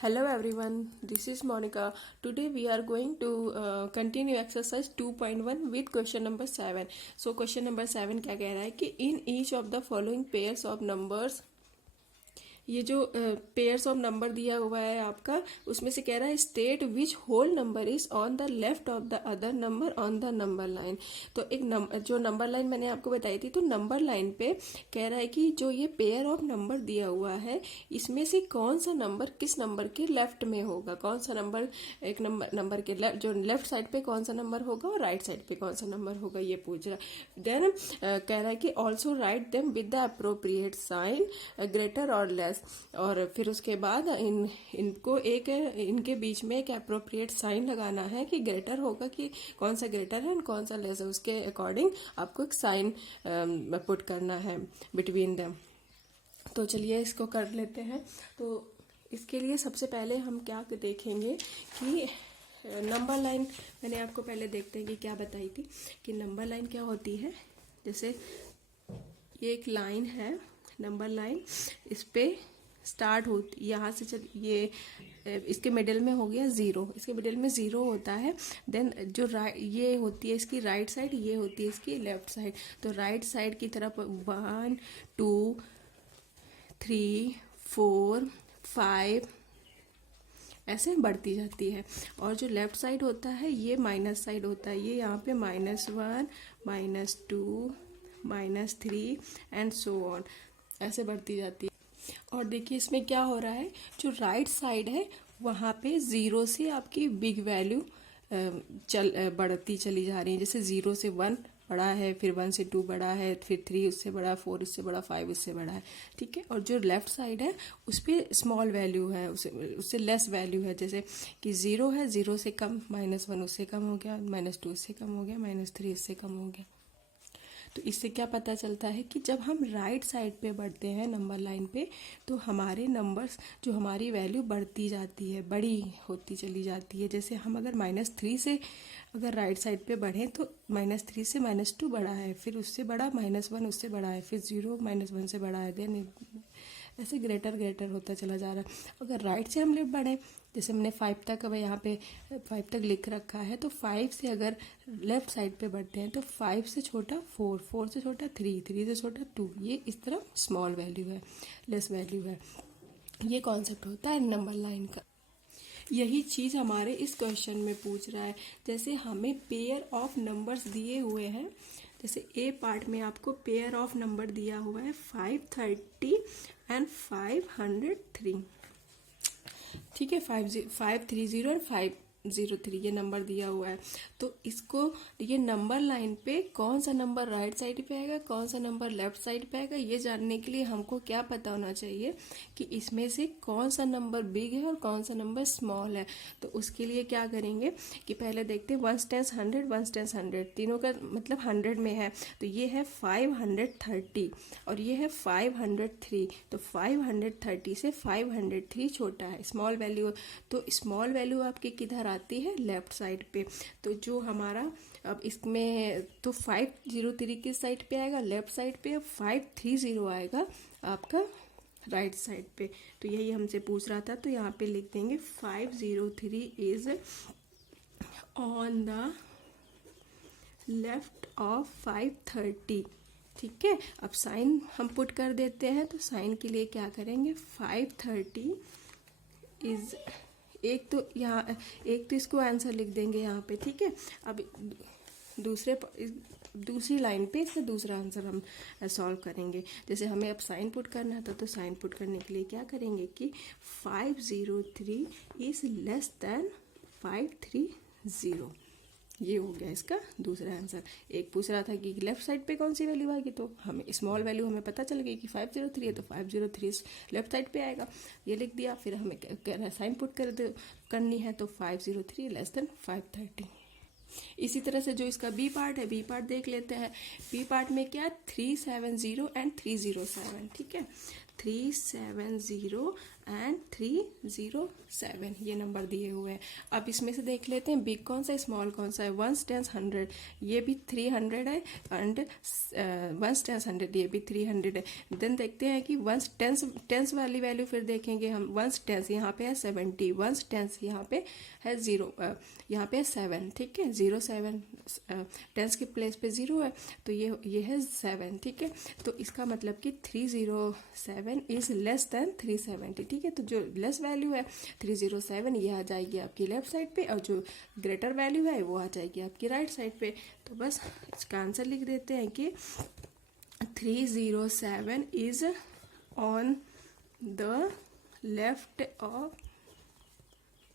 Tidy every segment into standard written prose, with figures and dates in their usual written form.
Hello everyone, this is Monica. Today we are going to continue exercise 2.1 with question number 7. So question number 7 क्या कह रहा है कि in each of the following pairs of numbers, ये जो pairs of number दिया हुआ है आपका, उसमें से कह रहा है state which whole number is on the left of the other number on the number line. तो एक जो नंबर लाइन मैंने आपको बताई थी, तो नंबर लाइन पे कह रहा है कि जो ये पेयर ऑफ नंबर दिया हुआ है इसमें से कौन सा नंबर किस नंबर के लेफ्ट में होगा, कौन सा नंबर एक नंबर के जो लेफ्ट साइड पे कौन सा नंबर होगा और राइट साइड पे कौन सा नंबर होगा, ये पूछ रहा है। देन कह रहा है कि also write them with the appropriate sign greater और लेस, और फिर उसके बाद इनको इनके बीच में एक अप्रोप्रिएट साइन लगाना है कि ग्रेटर होगा कि कौन सा ग्रेटर है और कौन सा लेस है, उसके अकॉर्डिंग आपको एक साइन पुट करना है बिटवीन देम। तो चलिए इसको कर लेते हैं। तो इसके लिए सबसे पहले हम क्या देखेंगे कि नंबर लाइन मैंने आपको पहले देखते हैं कि क्या बताई थी कि नंबर लाइन क्या होती है। जैसे ये एक लाइन है नंबर लाइन, इस पे स्टार्ट होती, यहाँ से चल ये इसके मिडिल में हो गया ज़ीरो, इसके मिडिल में ज़ीरो होता है। देन जो ये होती है इसकी राइट साइड, ये होती है इसकी लेफ्ट साइड। तो राइट साइड की तरफ 1 2 3 4 5 ऐसे बढ़ती जाती है। और जो लेफ्ट साइड होता है ये माइनस साइड होता है, ये यहाँ पे -1 -2 -3 एंड सो ऑन ऐसे बढ़ती जाती है। और देखिए इसमें क्या हो रहा है, जो राइट साइड है वहाँ पे ज़ीरो से आपकी बिग वैल्यू बढ़ती चली जा रही है। जैसे 0 से 1 बड़ा है, फिर 1 से 2 बड़ा है, फिर 3 उससे बड़ा, 4 उससे बड़ा, 5 उससे बड़ा है, ठीक है। और जो लेफ्ट साइड है उस पर स्मॉल वैल्यू है, उससे लेस वैल्यू है। जैसे कि 0 है, 0 से कम, -1 उससे कम हो गया, -2 उससे कम हो गया, -3 इससे कम हो गया। तो इससे क्या पता चलता है कि जब हम राइट साइड पे बढ़ते हैं नंबर लाइन पे, तो हमारे नंबर्स जो हमारी वैल्यू बढ़ती जाती है, बड़ी होती चली जाती है। जैसे हम अगर -3 से अगर राइट साइड पे बढ़ें तो -3 से -2 बड़ा है, फिर उससे बड़ा -1 उससे बड़ा है, फिर 0 -1 से बड़ा है, देन ऐसे ग्रेटर होता चला जा रहा है। अगर राइट से हम लेफ्ट बढ़ें, जैसे हमने 5 तक, अब यहाँ पे 5 तक लिख रखा है, तो 5 से अगर लेफ्ट साइड पे बढ़ते हैं तो 5 से छोटा 4, 4 से छोटा 3, 3 से छोटा 2, ये इस तरह स्मॉल वैल्यू है, लेस वैल्यू है। ये कॉन्सेप्ट होता है नंबर लाइन का। यही चीज़ हमारे इस क्वेश्चन में पूछ रहा है। जैसे हमें पेयर ऑफ नंबर्स दिए हुए हैं, जैसे ए पार्ट में आपको पेयर ऑफ नंबर दिया हुआ है 530 एंड 503, ठीक है। 530 और 503 ये नंबर दिया हुआ है। तो इसको ये नंबर लाइन पे कौन सा नंबर राइट साइड पे आएगा, कौन सा नंबर लेफ्ट साइड पे आएगा, ये जानने के लिए हमको क्या पता होना चाहिए कि इसमें से कौन सा नंबर बिग है और कौन सा नंबर स्मॉल है। तो उसके लिए क्या करेंगे कि पहले देखते हैं 1 टेंस 100, 1 टेंस 100, तीनों का मतलब 100 में है। तो ये है 530 और ये है 503। तो 530 से 503 छोटा है, स्मॉल वैल्यू। तो स्मॉल वैल्यू आपकी किधर आती है, लेफ्ट साइड पे। तो जो हमारा अब इसमें तो 503 किस साइड पे आएगा, लेफ्ट साइड पे। 530 आएगा आपका राइट साइड पे। तो यही हमसे पूछ रहा था, तो यहाँ पे लिख देंगे 503 is on the left of 530, ठीक है। अब साइन हम पुट कर देते हैं। तो साइन के लिए क्या करेंगे, 530 इज एक तो यहाँ, एक तो इसको आंसर लिख देंगे यहाँ पे, ठीक है। अब दूसरी लाइन पे इसका दूसरा आंसर हम सॉल्व करेंगे। जैसे हमें अब साइन पुट करना था, तो साइन पुट करने के लिए क्या करेंगे कि 503 इज लेस देन 530, ये हो गया इसका दूसरा आंसर। एक पूछ रहा था कि लेफ्ट साइड पे कौन सी वैल्यू आएगी, तो हमें स्मॉल वैल्यू हमें पता चल गई कि 503 है, तो 503 लेफ्ट साइड पे आएगा, ये लिख दिया। फिर हमें साइन पुट करनी है, तो 503 लेस देन 530। इसी तरह से जो इसका बी पार्ट है, बी पार्ट देख लेते हैं। बी पार्ट में क्या, 370 एंड 307, ठीक है। 370 एंड 307 ये नंबर दिए हुए हैं। अब इसमें से देख लेते हैं बिग कौन सा है स्मॉल कौन सा है। 1 टेंस 100 ये भी 300 है एंड 1 टेंस 100 ये भी 300 है। देन देखते हैं कि 1 टेंस वाली वैल्यू फिर देखेंगे हम। 1 टेंस यहाँ पे है 70, 1 टेंस यहाँ पे है 0, यहाँ पे 7, ठीक है 07 टेंस के प्लेस पे 0 है तो ये है 7, ठीक है। तो इसका मतलब कि 307 इज लेस देन 370, ठीक है। तो जो लेस वैल्यू है 307 ये आ जाएगी आपकी लेफ्ट साइड पे और जो ग्रेटर वैल्यू है वो आ जाएगी आपकी राइट साइड पे। तो बस इसका आंसर लिख देते हैं कि 307 is on the left of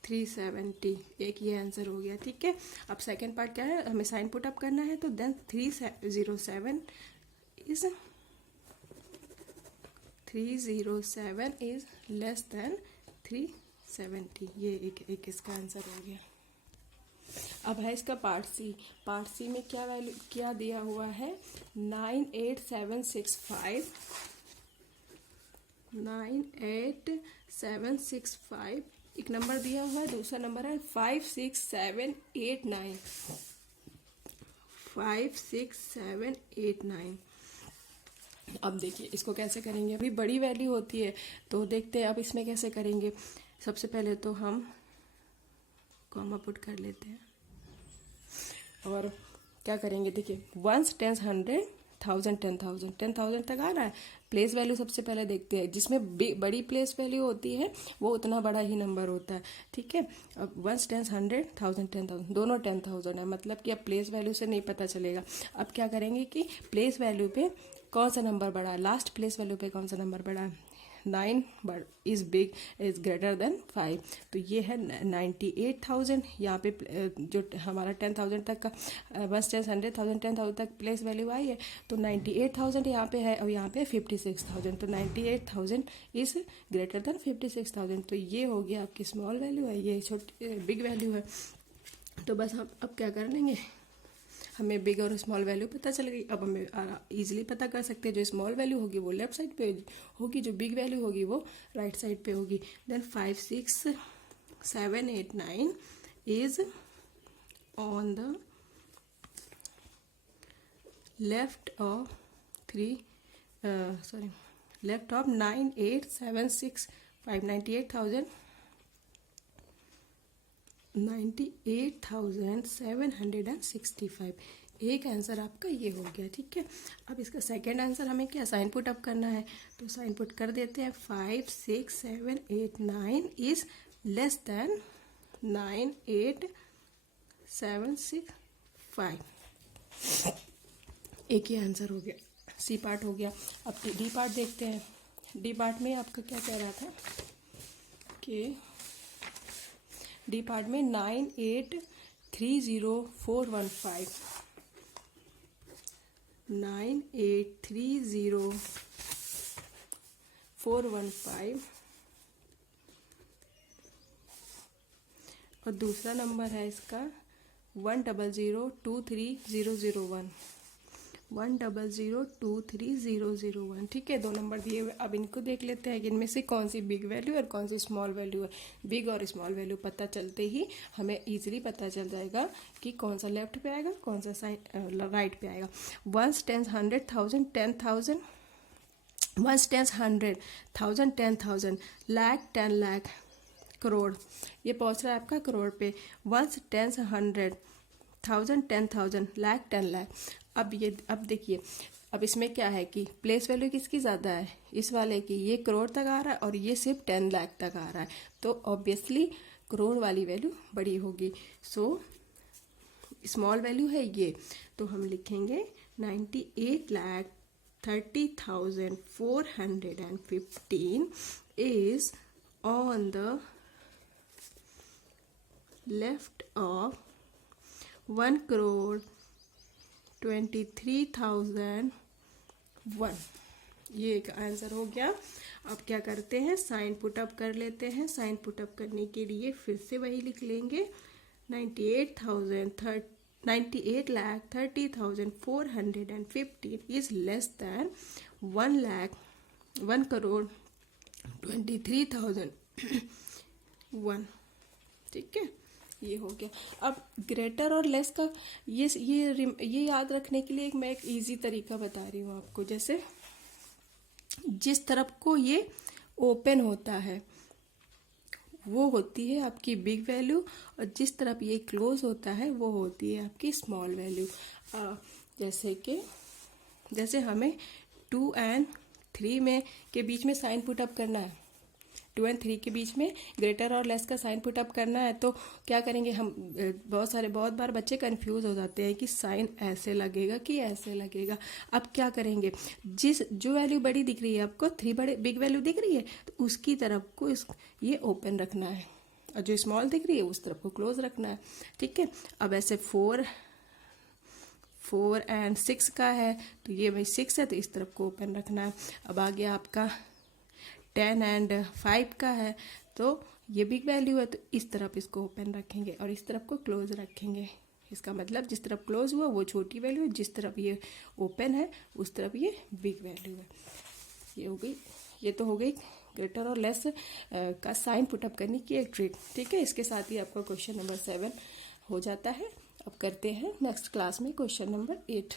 370। एक ये आंसर हो गया, ठीक है। अब सेकेंड पार्ट क्या है, हमें साइन पुट अप करना है तो देन 307 इज लेस देन 370। ये एक इसका आंसर हो गया। अब है इसका पार्ट सी। पार्ट सी में क्या वैल्यू क्या दिया हुआ है 98765 एक नंबर दिया हुआ है, दूसरा नंबर है 56789। अब देखिए इसको कैसे करेंगे। अभी बड़ी वैल्यू होती है तो देखते हैं अब इसमें कैसे करेंगे। सबसे पहले तो हम कॉमा पुट कर लेते हैं और क्या करेंगे देखिए 1 टेंस 100 1000 10,000 10,000 तक आ रहा है। प्लेस वैल्यू सबसे पहले देखते हैं, जिसमें बड़ी प्लेस वैल्यू होती है वो उतना बड़ा ही नंबर होता है, ठीक है। अब 1 टेंस 100 1000 10,000 दोनों 10,000 है, मतलब कि अब प्लेस वैल्यू से नहीं पता चलेगा। अब क्या करेंगे कि प्लेस वैल्यू पे कौन सा नंबर बड़ा है, लास्ट प्लेस वैल्यू पे कौन सा नंबर बड़ा है, 9 is big is greater than 5 तो ये है 98,000। यहाँ पे जो हमारा 10,000 तक का 1 टेंस 100,000 10,000 तक प्लेस वैल्यू आई है तो 98,000 यहाँ पे है और यहाँ पे 56,000 तो 98,000 इज ग्रेटर देन 56,000। तो ये हो गया आपकी स्मॉल वैल्यू है, ये छोटी बिग वैल्यू है। तो बस हम अब क्या कर लेंगे, हमें बिग और स्मॉल वैल्यू पता चल गई। अब हमें इजीली पता कर सकते हैं जो स्मॉल वैल्यू होगी वो लेफ्ट साइड पे होगी, जो बिग वैल्यू होगी वो राइट साइड पे होगी। Then 56789 is on the left of 98,765 98,765 एक आंसर आपका ये हो गया, ठीक है। अब इसका सेकेंड आंसर हमें क्या साइन पुट अप करना है तो साइन पुट कर देते हैं 56789 इज लेस देन 98,765 एक ही आंसर हो गया। सी पार्ट हो गया। अब डी पार्ट देखते हैं। डी पार्ट में आपका क्या कह रहा था कि डी पार्ट में 9830415 9830415 और दूसरा नंबर है इसका 100230001 100230001, ठीक है। दो नंबर दिए हुए। अब इनको देख लेते हैं कि इनमें से कौन सी बिग वैल्यू और कौन सी स्मॉल वैल्यू है। बिग और स्मॉल वैल्यू पता चलते ही हमें इजीली पता चल जाएगा कि कौन सा लेफ्ट पे आएगा कौन सा साइन राइट पे आएगा। 1 टेंस 100 1000 10,000 1 टेंस 100 1000 10,000 लाख 10 लाख करोड़, ये पहुंच रहा है आपका करोड़ पे। 1 टेंस 100 1000 10,000 लाख 10 लाख। अब देखिए अब इसमें क्या है कि प्लेस वैल्यू किसकी ज़्यादा है, इस वाले की, ये करोड़ तक आ रहा है और ये सिर्फ 10 लाख तक आ रहा है तो ऑब्वियसली करोड़ वाली वैल्यू बड़ी होगी। सो स्मॉल वैल्यू है ये तो हम लिखेंगे 98,30,415 is on the left of 1,23,001। ये एक आंसर हो गया। अब क्या करते हैं साइन पुट अप कर लेते हैं। साइन पुट अप करने के लिए फिर से वही लिख लेंगे 98,30,415 इज लेस दैन 1 करोड़ 23,001। ठीक है, ये हो गया। अब ग्रेटर और लेस का ये याद रखने के लिए मैं एक इजी तरीका बता रही हूँ आपको। जैसे जिस तरफ को ये ओपन होता है वो होती है आपकी बिग वैल्यू, और जिस तरफ ये क्लोज होता है वो होती है आपकी स्मॉल वैल्यू। जैसे हमें 2 और 3 में के बीच में साइन पुट अप करना है, 2 और 3 के बीच में ग्रेटर और लेस का साइन पुट अप करना है, तो क्या करेंगे हम? बहुत बार बच्चे कंफ्यूज हो जाते हैं कि साइन ऐसे लगेगा कि ऐसे लगेगा। अब क्या करेंगे? जो वैल्यू बड़ी दिख रही है आपको, 3 बड़े बिग वैल्यू दिख रही है, तो उसकी तरफ को ये ओपन रखना है, और जो स्मॉल दिख रही है उस तरफ को क्लोज रखना है। ठीक है, अब ऐसे 4 और 6 का है, तो ये भाई 6 है तो इस तरफ को ओपन रखना है। अब आ गया आपका 10 और 5 का है, तो ये बिग वैल्यू है तो इस तरफ इसको ओपन रखेंगे और इस तरफ को क्लोज रखेंगे। इसका मतलब जिस तरफ क्लोज हुआ वो छोटी वैल्यू है, जिस तरफ ये ओपन है उस तरफ ये बिग वैल्यू है। ये हो गई, ये तो हो गई ग्रेटर और लेस का साइन पुटअप करने की एक ट्रिक। ठीक है, इसके साथ ही आपका क्वेश्चन नंबर 7 हो जाता है। अब करते हैं नेक्स्ट क्लास में क्वेश्चन नंबर 8।